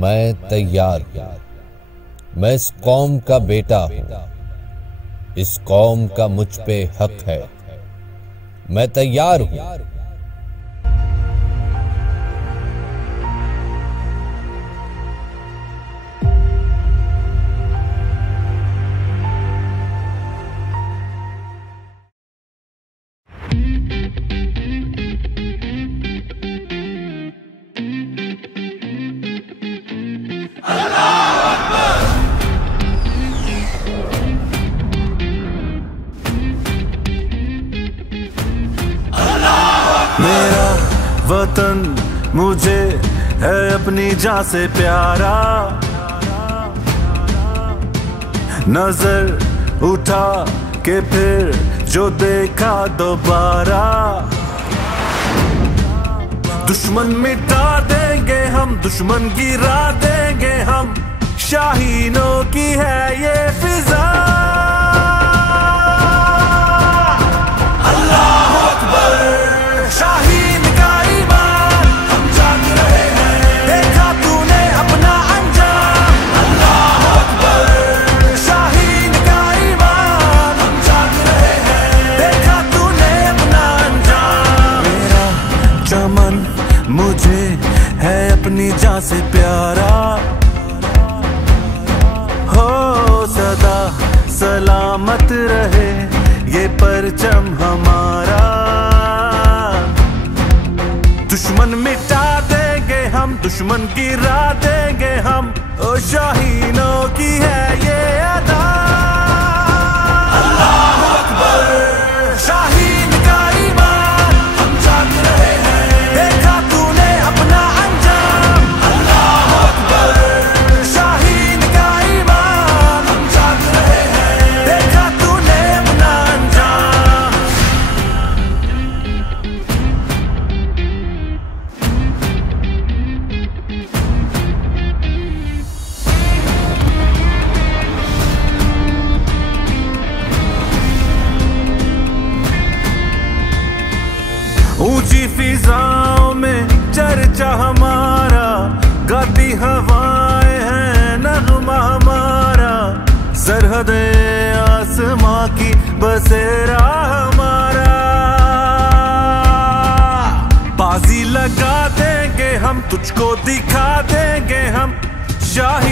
मैं तैयार हूं। मैं इस कौम का बेटा हूं। इस कौम का मुझ पे हक है। मैं तैयार हूं। मेरा वतन मुझे है अपनी जान से प्यारा। नजर उठा के फिर जो देखा दोबारा। दुश्मन मिटा देंगे हम, दुश्मन गिरा देंगे हम। शाहीनों की है ये फिजा। अल्लाह अकबर, शाहीन का ईमान, हम जाग रहे हैं। देखा तूने अपना अंजाम। अल्लाह अकबर, शाहीन का ईमान, हम जाग रहे हैं। देखा तूने अपना अंजाम। मेरा चमन मुझे है अपनी जान से प्यारा। हो सदा सलामत रहे ये परचम हमारा। दुश्मन मिटा देंगे हम, दुश्मन गिरा देंगे हम। ओ शाहीनों की है ये अदा। अल्लाह अकबर, शाहीन का ईमान, हम जाग रहे हैं। देखा तूने अपना अंजाम। अल्लाह अकबर, शाहीन का ईमान, हम जाग रहे हैं। देखा तूने अपना अंजाम। ऊंची फिजाओं में चर्चा हमारा। गाती हवाएं हैं नगमा हमारा। सरहदे आसमां की बसेरा हमारा। बाजी लगा देंगे हम, तुझको दिखा देंगे हम। शाही